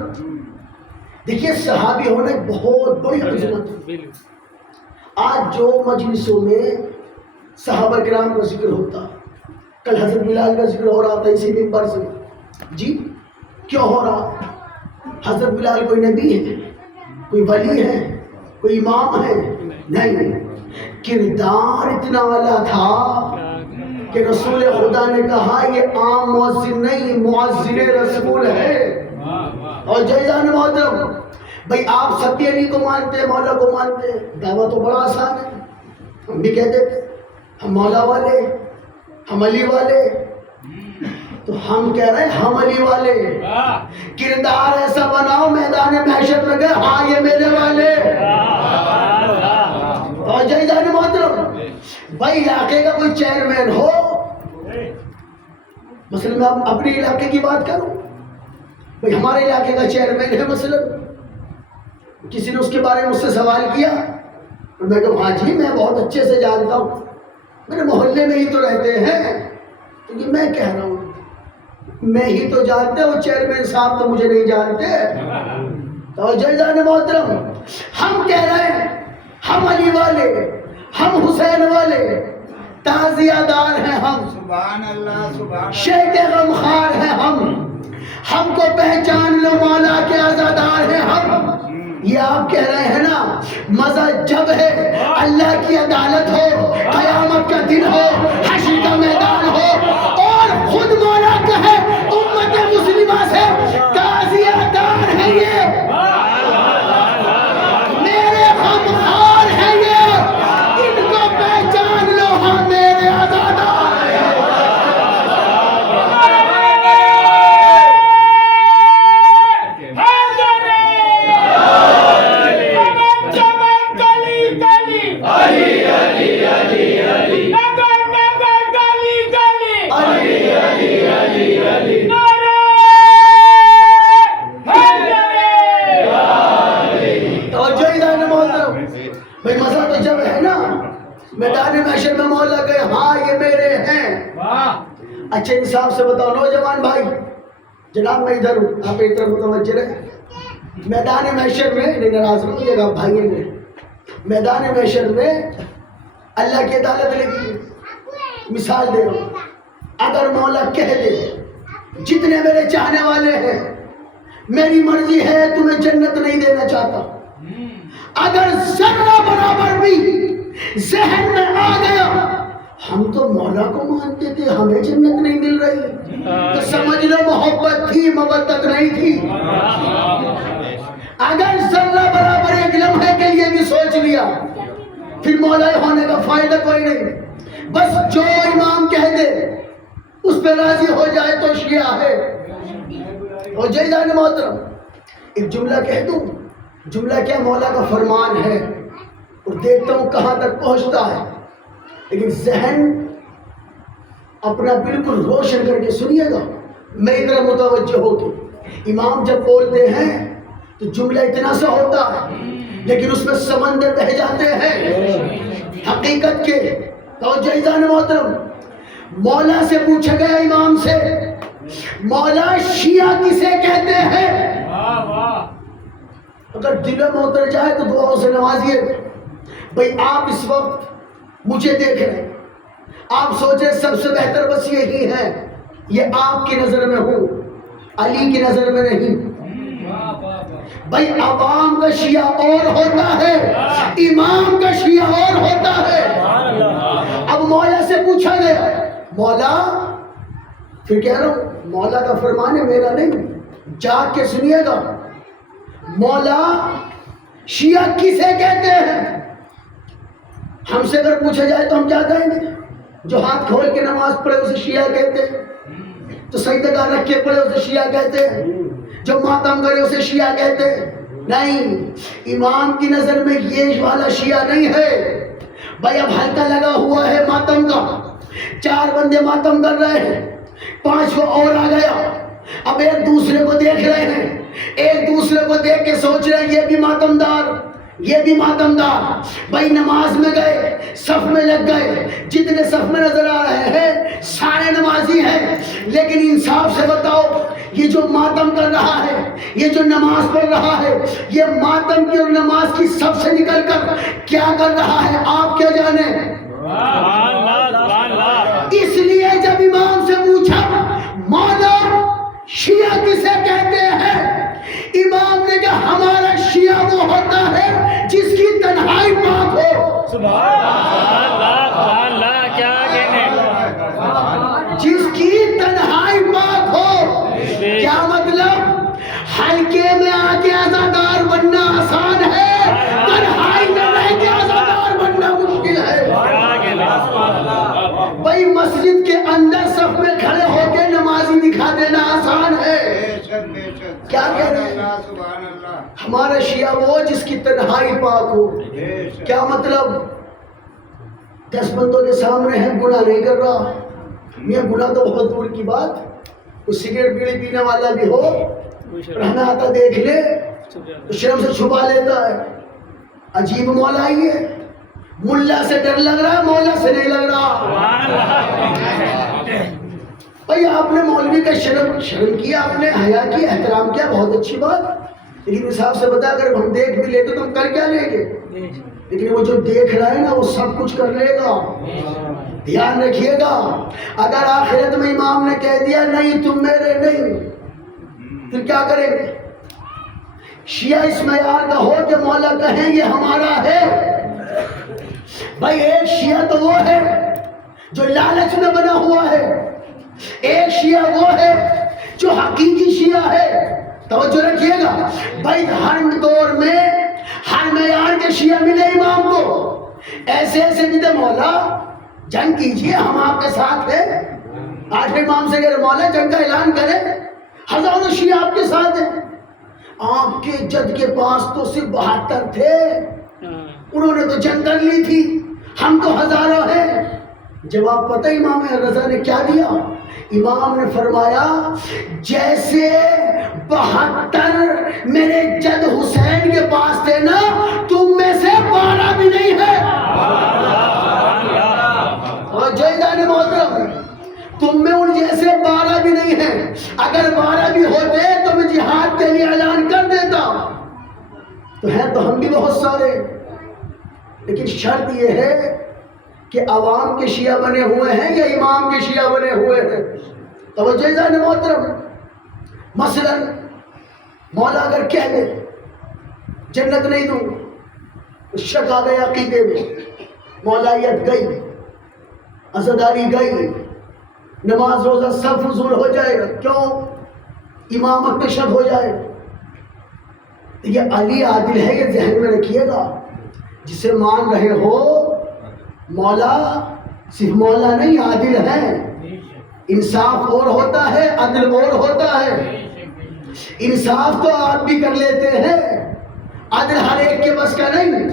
دیکھیے صحابی ہونا ایک بہت بڑی عظمت ہے. بالکل آج جو مجلسوں میں صحابہ کرام کا ذکر ہوتا، کل حضرت بلال کا ذکر ہو رہا تھا اسی منبر سے. جی کیوں ہو رہا؟ حضرت بلال کوئی نبی ہے، کوئی ولی ہے، کوئی امام ہے؟ نہیں. کردار اتنا اعلیٰ تھا کہ رسول خدا نے کہا یہ عام مؤذن نہیں، مؤذن رسول ہے. اور جیزان محترم بھائی آپ ستی علی کو مانتے ہیں، مولا کو مانتے ہیں، دعویٰ تو بڑا آسان ہے. ہم بھی کہتے تھے ہم مولا والے، ہم علی والے. تو ہم کہہ رہے ہیں ہم علی والے. کردار ایسا بناؤ میدان محشر میں گئے ہاں یہ میرے والے. اور جیزان محترم بھائی علاقے کا کوئی چیئرمین ہو، مثلا میں اپنے علاقے کی بات کروں، بھئی ہمارے علاقے کا چیئرمین ہے مثلا، کسی نے اس کے بارے میں مجھ سے سوال کیا اور میں کہا ہاں جی میں بہت اچھے سے جانتا ہوں، میرے محلے میں ہی تو رہتے ہیں. تو یہ میں کہہ رہا ہوں میں ہی تو جانتے، وہ چیئرمین صاحب تو مجھے نہیں جانتے. تو جیزان محترم ہم کہہ رہے ہیں ہم علی والے، ہم حسین والے، تعزیہ دار ہیں ہم، سبحان اللہ سبحان شیخ غمخوار ہیں ہم کو پہچان لو مولا کے عزادار ہیں ہم. یہ آپ کہہ رہے ہیں نا مزہ جب ہے اللہ کی عدالت ہو، قیامت کا دن ہو، حشر کا میدان ہو اور خود مولا کہے امت مسلمہ سے تعزیہ دار ہیں یہ، میرے غمخوار ہیں یہ، ان کو پہچان لو ہم میرے عزادار ہیں. بھئی مزہ تو جب ہے نا میدان محشر میں مولا گئے ہاں یہ میرے ہیں. اچھے انصاف سے بتاؤ نوجوان بھائی، جناب میں ادھر ہوں، آپ ایک طرف متوجہ رہے. میدان محشر میں نہیں ناراض رہو یہ بھائی میرے، میدان محشر میں اللہ کی عدالت لگی. مثال دے رہا ہوں، اگر مولا کہہ دے جتنے میرے چاہنے والے ہیں میری مرضی ہے تمہیں جنت نہیں دینا چاہتا، اگر ذرہ برابر بھی ذہن میں آ گیا ہم تو مولا کو مانتے تھے ہمیں جنت نہیں مل رہی، تو سمجھ لو محبت تھی مودت نہیں تھی. اگر ذرہ برابر ایک لمحے کے لیے بھی سوچ لیا پھر مولا ہونے کا فائدہ کوئی نہیں. بس جو امام کہہ دے اس پہ راضی ہو جائے تو شیعہ ہے. اور جیزان محترم ایک جملہ کہہ دوں، جملہ کیا مولا کا فرمان ہے اور دیکھتا ہوں کہاں تک پہنچتا ہے، لیکن ذہن اپنا بالکل روشن کر کے سنیے گا. میری طرف متوجہ ہو کے امام جب بولتے ہیں تو جملہ اتنا سا ہوتا ہے لیکن اس میں سمندر بہہ جاتے ہیں حقیقت کے. تو جیزان محترم مولا سے پوچھا گیا امام سے مولا شیعہ کسے کہتے ہیں؟ اگر دل میں اتر جائے تو دعاؤں سے نوازیے. بھئی آپ اس وقت مجھے دیکھ رہے ہیں، آپ سوچیں سب سے بہتر بس یہی ہے، یہ آپ کی نظر میں ہوں علی کی نظر میں نہیں. بھئی عوام کا شیعہ اور ہوتا ہے، امام کا شیعہ اور ہوتا ہے. اب مولا سے پوچھا گیا مولا، پھر کہہ رہا ہوں مولا کا فرمان ہے میرا نہیں، جاگ کے سنیے گا. مولا شیعہ کسے کہتے ہیں؟ ہم سے اگر پوچھا جائے تو ہم کیا کہیں گے؟ جو ہاتھ کھول کے نماز پڑھے اسے شیعہ کہتے ہیں، جو سجدہ رکھ کے پڑھے اسے شیعہ کہتے ہیں، جو ماتم کرے اسے شیعہ کہتے ہیں. نہیں، امام کی نظر میں یہ والا شیعہ نہیں ہے. بھائی اب ہلکا لگا ہوا ہے ماتم کا، 4 بندے ماتم کر رہے ہیں، 5واں اور آ گیا، اب ایک دوسرے کو دیکھ رہے ہیں ایک دوسرے کو دیکھ کے سوچ رہے ہیں یہ بھی ماتمدار، یہ بھی ماتمدار۔ بھائی نماز میں گئے، صف میں لگ گئے، جتنے صف میں نظر آ رہے ہیں سارے نمازی ہیں، لیکن انصاف سے بتاؤ یہ جو ماتم کر رہا ہے، یہ جو نماز پڑھ رہا ہے، یہ ماتم کی اور نماز کی صف سے نکل کر کیا کر رہا ہے آپ کیا جانے؟ سبحان اللہ سبحان اللہ۔ اس لیے جب امام سے پوچھا مولا شیعہ کسے کہتے ہیں، امام نے کہا ہمارا شیعہ وہ ہوتا ہے جس کی تنہائی پاک ہو۔ سبحان اللہ سبحان اللہ، کیا کہنے، جس کی تنہائی پاک ہو۔ کیا مطلب؟ حلقے میں آ کے عزادار بننا آسان ہے، تنہائی میں رہ کے عزادار بننا مشکل ہے۔ کیا کہنے، بھائی مسجد کے اندر صف میں کھڑے ہو کے نمازی دکھا دینا آسان ہے، کیا کہہ رہے ہیں؟ ہمارا شیعہ وہ جس کی تنہائی پاک ہو۔ کیا مطلب؟ 10 بندوں کے سامنے ہے، گناہ نہیں کر رہا، میاں گناہ تو بہت دور کی بات، کوئی سگریٹ بیڑی پینے والا بھی ہو اور ہمیں آتا دیکھ لے تو شرم سے چھپا لیتا ہے۔ عجیب مولا ہی ہے، ملا سے ڈر لگ رہا ہے، مولا سے نہیں لگ رہا۔ بھائی آپ نے مولوی کا شرم کیا، آپ نے حیا کیا، احترام کیا، بہت اچھی بات، لیکن حساب سے بتا اگر ہم دیکھ بھی لیتے تو ہم کر کیا لیں گے؟ لیکن وہ جو دیکھ رہا ہے نا وہ سب کچھ کر لے گا، دھیان رکھیے گا۔ اگر آخرت میں امام نے کہہ دیا نہیں تم میرے نہیں، پھر کیا کریں گے؟ شیعہ اس معیار کا ہو کہ مولا کہیں یہ ہمارا ہے۔ بھائی ایک شیعہ تو وہ ہے جو لالچ میں بنا ہوا ہے، ایک شیعہ وہ ہے جو حقیقی شیعہ ہے۔ توجہ رکھیے گا بھائی، ہر دور میں ہر معیار کے شیعہ ملے امام کو، ایسے ایسے جیتے مولا جنگ کیجئے ہم آپ کے ساتھ ہیں، 8 امام سے کہہ رہے مولا جنگ کا اعلان کریں، ہزاروں شیعہ آپ کے ساتھ ہیں۔ آپ کے جد کے پاس تو صرف 72 تھے، انہوں نے تو جنگ کر لی تھی، ہم تو ہزاروں ہیں۔ جواب پتہ امام رضا نے کیا دیا؟ امام نے فرمایا جیسے 72 میرے جد حسین کے پاس تھے نا، تم میں سے 12 بھی نہیں ہے۔ اور جیدان محترم تم میں ان جیسے 12 بھی نہیں ہیں، اگر 12 بھی ہوتے تو میں جہاد کے لیے اعلان کر دیتا، تو ہیں تو ہم بھی بہت سارے، لیکن شرط یہ ہے کہ عوام کے شیعہ بنے ہوئے ہیں یا امام کے شیعہ بنے ہوئے ہیں۔ توجہ جان محترم، مثلا مولا اگر کہہ دے جنت نہیں دوں، شک آ گیا عقیدے میں، مولایت گئی، عزاداری گئی، نماز روزہ سب فضول ہو جائے گا، کیوں؟ امامت پہ شک ہو جائے گا۔ یہ علی عادل ہے، یہ ذہن میں رکھیے گا، جسے مان رہے ہو مولا صرف مولا نہیں عادل ہے، انصاف اور ہوتا ہے عدل اور ہوتا ہے۔ انصاف تو آپ بھی کر لیتے ہیں، عدل ہر ایک کے بس کا نہیں،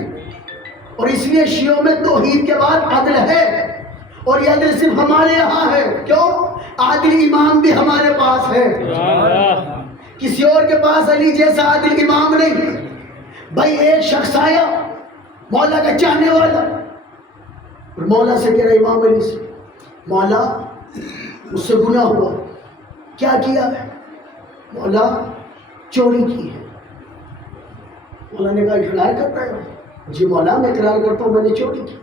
اور اس لیے شیعوں میں توحید کے بعد عدل ہے، اور یہ عدل صرف ہمارے یہاں ہے، کیوں؟ عادل امام بھی ہمارے پاس ہے، کسی اور کے پاس علی جیسا عادل امام نہیں۔ بھائی ایک شخص آیا مولا کا چاہنے والا، اور مولا سے کہہ رہا امام علی سے مولا مجھ سے گناہ ہوا، کیا کیا ہے؟ مولا چوری کی ہے۔ مولا نے کہا اقرار کرتا ہے؟ جی مولا میں اقرار کرتا ہوں میں نے چوری کی۔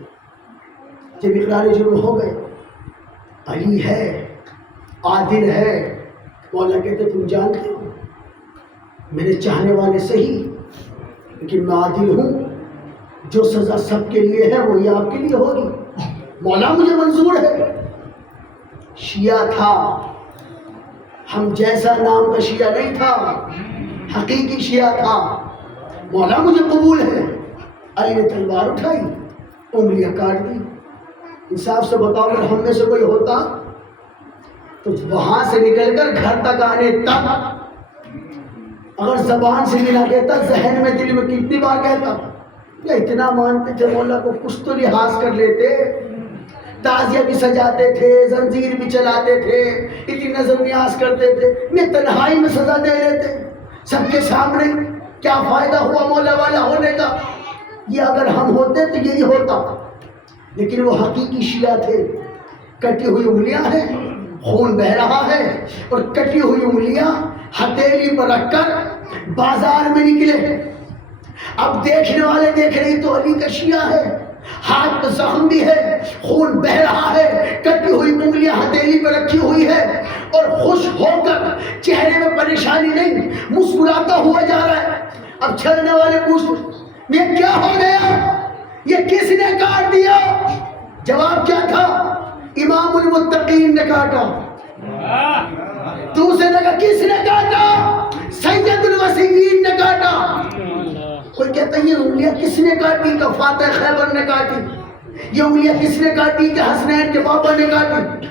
جب اقرار جرم ہو گئے، علی ہے عادل ہے، مولا کہتے تم جانتے ہو میرے چاہنے والے صحیح، لیکن میں عادل ہوں، جو سزا سب کے لیے ہے وہی آپ کے لیے ہوگی، مولا مجھے منظور ہے۔ شیعہ تھا، ہم جیسا نام کا شیعہ نہیں تھا، حقیقی شیعہ تھا، مولا مجھے قبول ہے۔ علی نے تلوار اٹھائی، انگلیاں کاٹ دی۔ انصاف سے بتاؤ اگر ہم میں سے کوئی ہوتا تو وہاں سے نکل کر گھر تک آنے تک اگر زبان سے بھی نہ کہتا، ذہن میں دل میں کتنی بار کہتا، یا اتنا مانتے تھے مولا کو کچھ تو لحاظ کر لیتے، تعزیہ بھی سجاتے تھے، زنجیر بھی چلاتے تھے، اتنی نظر نیاز کرتے تھے، میں تنہائی میں سزا دے لیتے، سب کے سامنے کیا فائدہ ہوا مولا والا ہونے کا؟ یہ اگر ہم ہوتے تو یہی ہوتا، لیکن وہ حقیقی شیعہ تھے۔ کٹی ہوئی انگلیاں ہیں، خون بہ رہا ہے، اور کٹی ہوئی انگلیاں ہتھیلی پر رکھ کر بازار میں نکلے۔ اب دیکھنے والے دیکھ رہے تو علی کا شیعہ ہے، ہاتھ پہ زخم بھی ہے، خون بہ رہا ہے، کٹی ہوئی انگلیاں ہتھیلی پہ رکھی ہوئی ہے، اور خوش ہو کر چہرے میں پریشانی نہیں، مسکراتا ہوا جا رہا ہے۔ اب چلنے والے پوچھتے یہ کیا ہو گیا، یہ کس نے کاٹ دیا؟ جواب کیا تھا؟ امام المتقین نے کاٹا۔ دوسرے نے کہا کس نے کاٹا؟ سید الوسیین نے کاٹا۔ کوئی کہتا ہے یہ انگلیاں کس نے کاٹی؟ کہ فاتح خیبر نے کاٹی۔ یہ انگلیاں کس نے کاٹی؟ کہ حسنین کے بابا نے کاٹی۔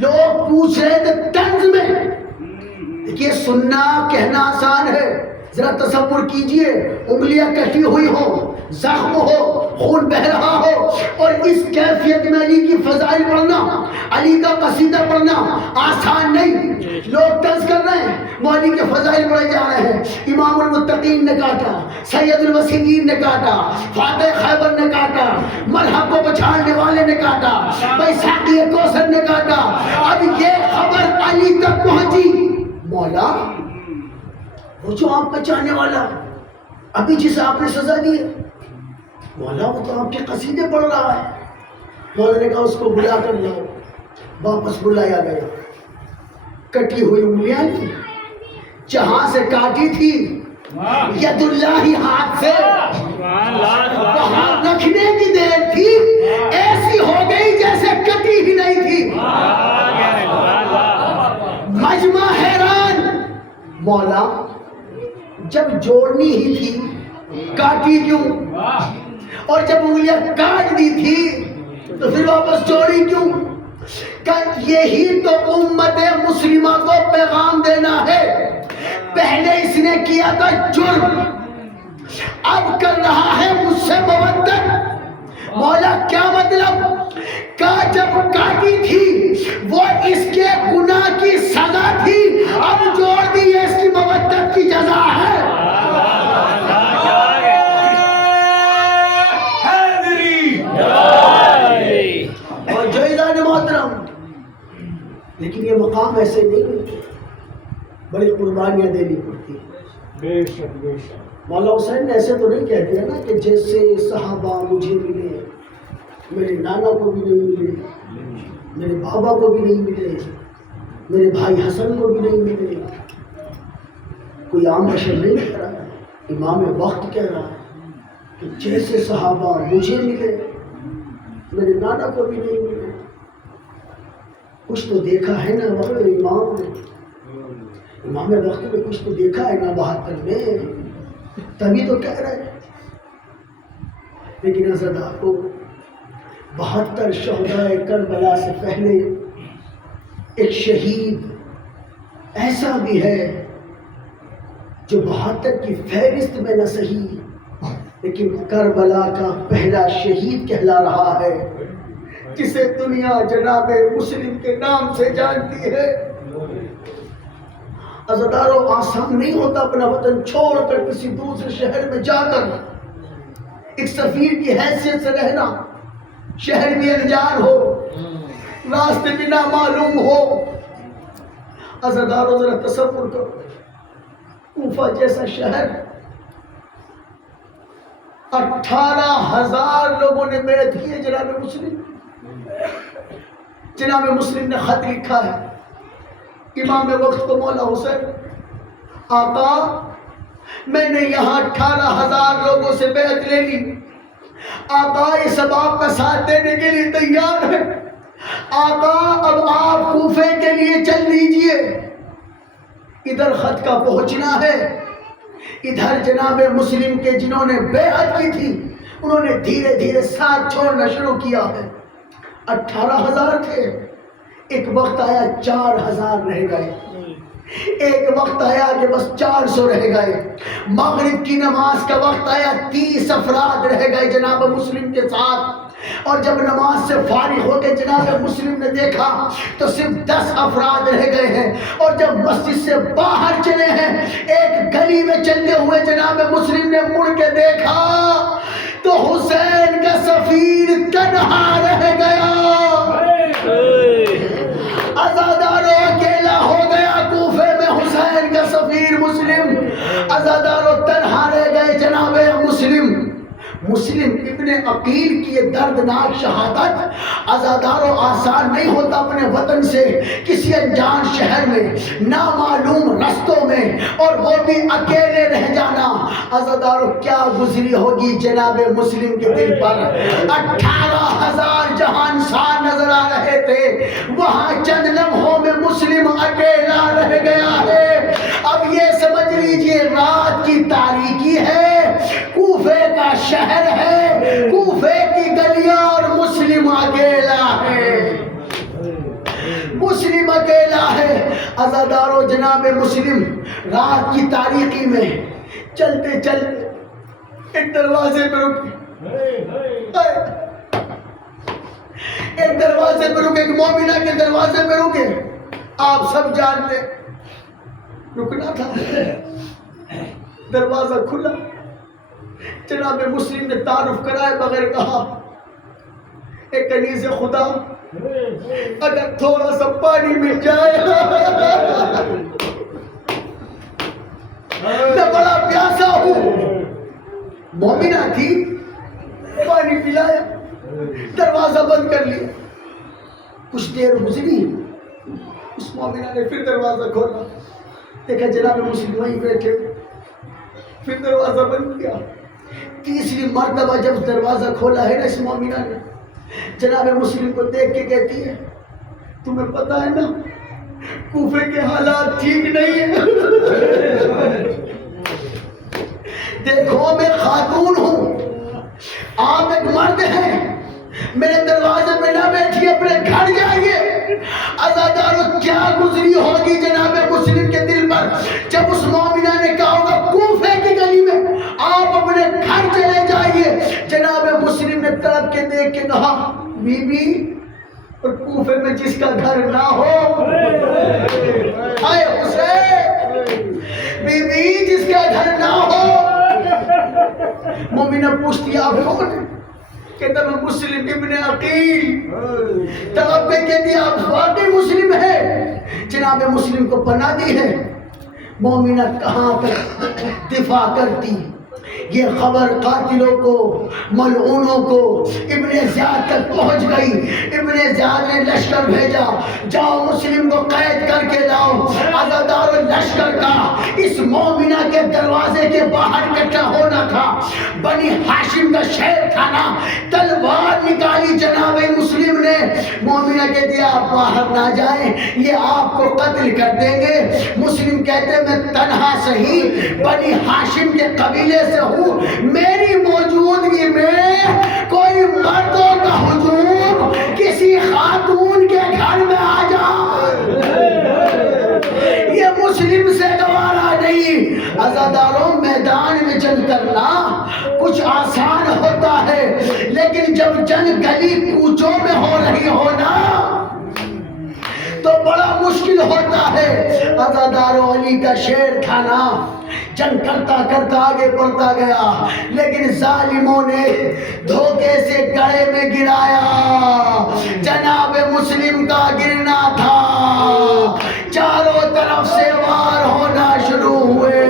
لوگ پوچھ رہے تھے طنز میں۔ دیکھیے سننا کہنا آسان ہے، ذرا تصور کیجئے انگلیاں کٹی ہوئی ہو، زخم ہو، خون بہ رہا ہو، اور اس کیفیت میں علی کی فضائل پڑھنا، علی کا قصیدہ پڑھنا آسان نہیں۔ لوگ طنز کر رہے ہیں، وہ علی کے فضائل پڑھے جا رہے ہیں۔ امام المتقین نے کاٹا، سید الوسیین نے کاٹا، فاتح خیبر نے کاٹا، مرحب کو پچھاڑنے والے نے کاٹا، بیساقی کوثر نے کاٹا۔ اب یہ خبر علی تک پہنچی، مولا وہ جو آپ کا چاہنے والا ابھی جسے آپ نے سزا دی ہے، مولا وہ تو آپ کے قصیدے پڑھ رہا ہے۔ مولا نے کہا اس کو بلا کر لاؤ۔ واپس بلایا گیا، کٹی ہوئی انگلیاں تھی، جہاں سے کاٹی تھی ید اللہ ہاتھ سے وہاں رکھنے کی دیر تھی، ایسی ہو گئی جیسے کٹی ہی نہیں تھی۔ مجمع حیران، مولا جب جوڑنی ہی تھی کاٹی کیوں؟ اور جب انگلیاں کاٹ دی تھی تو پھر واپس جوڑی کیوں؟ کہ یہی تو امت مسلمہ کو پیغام دینا ہے۔ پہلے اس نے کیا تھا جرم، اب کر رہا ہے مجھ سے مودت۔ مولا کیا مطلب؟ کہ جب کاٹی تھی وہ اس کے گناہ کی سزا تھی، اب جوڑ دی ہے اس کی مودت کی جزا ہے۔ اور جائزان محترم، لیکن یہ مقام ایسے نہیں ملتے، بڑی قربانیاں دینی پڑتی ہیں۔ مولا حسین نے ایسے تو نہیں کہہ دیا نا کہ جیسے صحابہ مجھے ملے، میرے نانا کو بھی نہیں ملے، میرے بابا کو بھی نہیں ملے، میرے بھائی حسن کو بھی نہیں ملے۔ کوئی عام بشر نہیں کہہ رہا ہے، امام وقت کہہ رہا ہے کہ جیسے صحابہ مجھے ملے، میرے نانا کو بھی نہیں ملے۔ کچھ تو دیکھا ہے نا وقت امام نے، امام وقت میں کچھ تو دیکھا ہے نا 72 میں، تبھی تو کہہ رہے ہیں۔ لیکن حضرت آپ کو 72 شہدائے کربلا سے پہلے ایک شہید ایسا بھی ہے جو 72 کی فہرست میں نہ صحیح لیکن کربلا کا پہلا شہید کہلا رہا ہے، جسے دنیا جناب مسلم کے نام سے جانتی ہے۔ عزادارو آسان نہیں ہوتا اپنا وطن چھوڑ کر کسی دوسرے شہر میں جا کر ایک سفیر کی حیثیت سے رہنا، شہر بھی انجان ہو، راستے بھی نامعلوم ہو۔ عزادارو ذرا تصور کرو، کوفہ جیسا شہر، 18,000 لوگوں نے بیعت کی ہے جناب مسلم۔ جناب مسلم نے خط لکھا ہے امام وقت کو، مولا حسین آقا میں نے یہاں 18,000 لوگوں سے بیعت لے لی، آقا یہ سب آپ کا ساتھ دینے کے لیے تیار ہے، آقا اب آپ کوفے کے لیے چل دیجئے۔ ادھر خط کا پہنچنا ہے، ادھر جناب مسلم کے جنہوں نے بیعت کی تھی انہوں نے دھیرے دھیرے ساتھ چھوڑنا شروع کیا ہے۔ 18,000 تھے، ایک وقت آیا 4,000 رہ گئے، ایک وقت آیا کہ بس 400 رہ گئے، مغرب کی نماز کا وقت آیا 30 افراد رہ گئے جناب مسلم کے ساتھ، اور جب نماز سے فارغ ہو کے جناب مسلم نے دیکھا تو صرف 10 افراد رہ گئے ہیں، اور جب مسجد سے باہر چلے ہیں ایک گلی میں چلتے ہوئے جناب مسلم نے مڑ کے دیکھا تو حسین کا سفیر تنہا رہ گیا، عزادارو اکیلا ہو گیا، کوفے میں حسین کا سفیر مسلم، عزادارو تنہا رہ گئے جناب مسلم ابن عقیل کی یہ دردناک شہادت عزادارو آسان نہیں ہوتا، اپنے وطن سے کسی انجان شہر میں نامعلوم رستوں میں، اور وہ بھی اکیلے رہ جانا، عزادارو کیا گزری ہوگی جناب مسلم کے دل پر۔ 18,000 جہانسار نظر آ رہے تھے، وہاں چند لمحوں میں مسلم اکیلا رہ گیا ہے۔ اب یہ سمجھ لیجئے رات کی تاریکی ہے، کوفے کا شہر ہے، کوفے کی گلیاں، اور مسلم اکیلا ہے، مسلم اکیلا ہے۔ عزادارو جناب مسلم رات کی تاریکی میں چلتے چلتے ایک دروازے پہ رکے، ایک دروازے پہ رکے، ایک مومنہ کے دروازے پہ رکے۔ آپ سب جانتے رکنا تھا، دروازہ کھلا، جناب مسلم نے تعارف کرائے بغیر کہا، ایک کنیز خدا اگر تھوڑا سا پانی مل جائے، میں بڑا پیاسا ہوں۔ مومنہ تھی، پانی پلایا، دروازہ بند کر لیا۔ کچھ دیر گزری، اس مومنہ نے پھر دروازہ کھولا، دیکھا جناب مسلم وہیں بیٹھے، پھر دروازہ بند کیا۔ تیسری مرتبہ جب دروازہ کھولا ہے نا اس مومنہ نے، جناب مسلم کو دیکھ کے کہتی ہے، تمہیں پتا ہے نا کوفے کے حالات ٹھیک نہیں ہیں، دیکھو میں خاتون ہوں، آپ ایک مرد ہیں، میرے دروازے پہ نہ بیٹھیے، اپنے گھر جائیے۔ عزادارو کیا گزری ہوگی جناب مسلم کے دل پر جب اس مومنہ نے کہا ہوگا کوفے کی گلی میں آپ اپنے گھر چلے جائیے۔ جناب مسلم نے تڑپ کے دیکھ کے کہا، بی بی، اور کوفے میں جس کا گھر نہ ہو، اے حسین، بی بی جس کا گھر نہ ہو۔ مومنہ پوچھتی آپ کون؟ کہتا میں مسلم ابن عقیل۔ تڑپ کے کہتی آپ واقعی مسلم ہے؟ جناب مسلم کو پناہ دی ہے۔ مومنہ کہاں تک دفاع کرتی، یہ خبر قاتلوں کو، ملعونوں کو ابن زیاد تک پہنچ گئی۔ ابن زیاد نے لشکر بھیجا، جاؤ مسلم کو قید کر کے لاؤ۔ عزادارو لشکر کا اس مومنہ کے دروازے کے باہر اکٹھا ہونا تھا، بنی ہاشم کا شہر تھا نا، تلوار نکالی جناب مسلم نے، مومنہ کے دیا آپ باہر نہ جائیں، یہ آپ کو قتل کر دیں گے۔ مسلم کہتے میں تنہا سہی بنی ہاشم کے قبیلے سے ہوں، میری موجودگی میں کوئی مردوں کا ہجوم کسی خاتون کے گھر میں آ جائے، یہ مسلم سے گوارا نہیں۔ عزاداروں میدان میں جنگ کرنا کچھ آسان ہوتا ہے، لیکن جب جنگ گلی کوچوں میں ہو رہی ہو نا تو بڑا مشکل ہوتا ہے۔ عزادارو علی کا شیر تھا نا، جنگ کرتا کرتا آگے بڑھتا گیا، لیکن ظالموں نے دھوکے سے گڑھے میں گرایا۔ جناب مسلم کا گرنا تھا، چاروں طرف سے وار ہونا شروع ہوئے،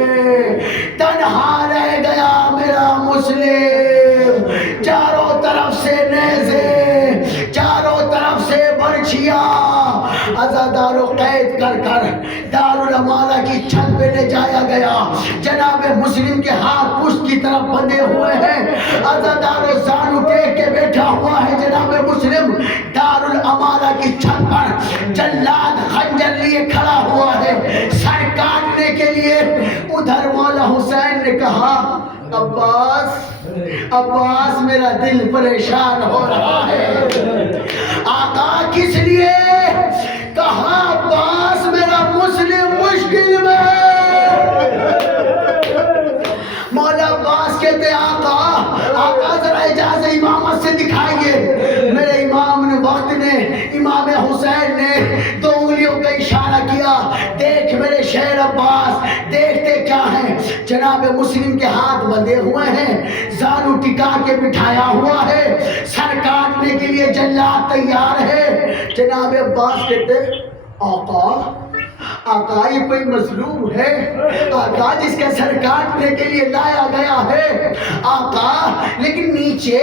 تنہا رہ گیا میرا مسلم، چاروں طرف سے نیزے، چاروں طرف سے برچھیاں۔ عزادارو قید کر کر دارالامالہ کی چھت پہ لے جایا گیا، جناب مسلم کے ہاتھ پشت کی طرف بندھے ہوئے ہیں، عزادارو زانو ٹیک کے بیٹھا ہوا ہے جناب مسلم دارالامالہ کی چھت پر، جلاد خنجر لیے کھڑا ہوا ہے سر کاٹنے کے لیے۔ ادھر مولا حسین نے کہا، عباس عباس میرا دل پریشان ہو رہا ہے۔ آقا کس لیے؟ کہا عباس میرا مسلم مشکل میں. مولا عباس کہتے آقا ذرا اجازت امامت سے دکھائیے. میرے امام نے وقت نے امام حسین نے 2 انگلیوں کا اشارہ کیا. دیکھ میرے شہر عباس دیکھتے کیا ہیں؟ جناب مسلم کے ہاتھ بندھے ہوئے ہیں, زانو ٹکا کے بٹھایا ہوا ہے, سر کاٹنے کے لیے جلاد تیار ہے. جناب عباس کہتے آقا یہ کوئی مظلوم ہے آقا جس کا سر کاٹنے کے لیے لایا گیا ہے آقا, لیکن نیچے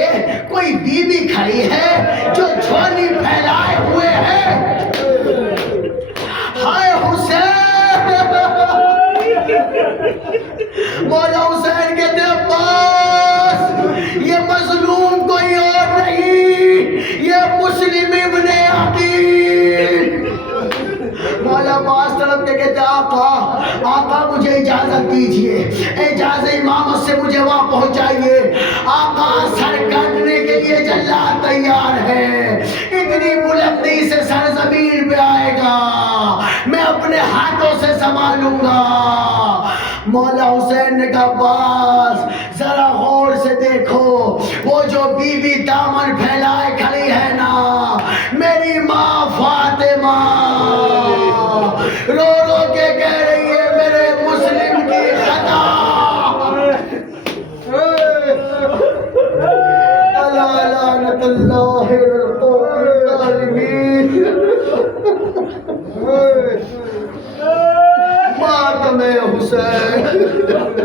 کوئی بی بی کھڑی ہے جو جھولی پھیلائے ہوئے ہے. ہائے حسین. مولا حسین کہتے عباس یہ مظلوم کوئی اور نہیں, یہ مسلم ابن عقیل. مولا عباس طرف کے کہتے آقا مجھے اجازت دیجئے, اجازت امامت سے مجھے وہاں پہنچائیے. آقا سر کاٹنے کے لیے جلاد تیار ہے, اتنی بلندی سے سر زمین پہ آئے گا, میں اپنے ہاتھوں سے سنبھالوں گا. مولا حسین نے کہا عباس ذرا غور سے دیکھو, وہ جو بی بی دامن پھیلائے کھڑی ہے نا, میری ماں فاطمہ رو رو کے کہہ رہی ہے میرے مسلم کی خطا. الا لعنت اللہ القوم الظالمین. ماتم حسین.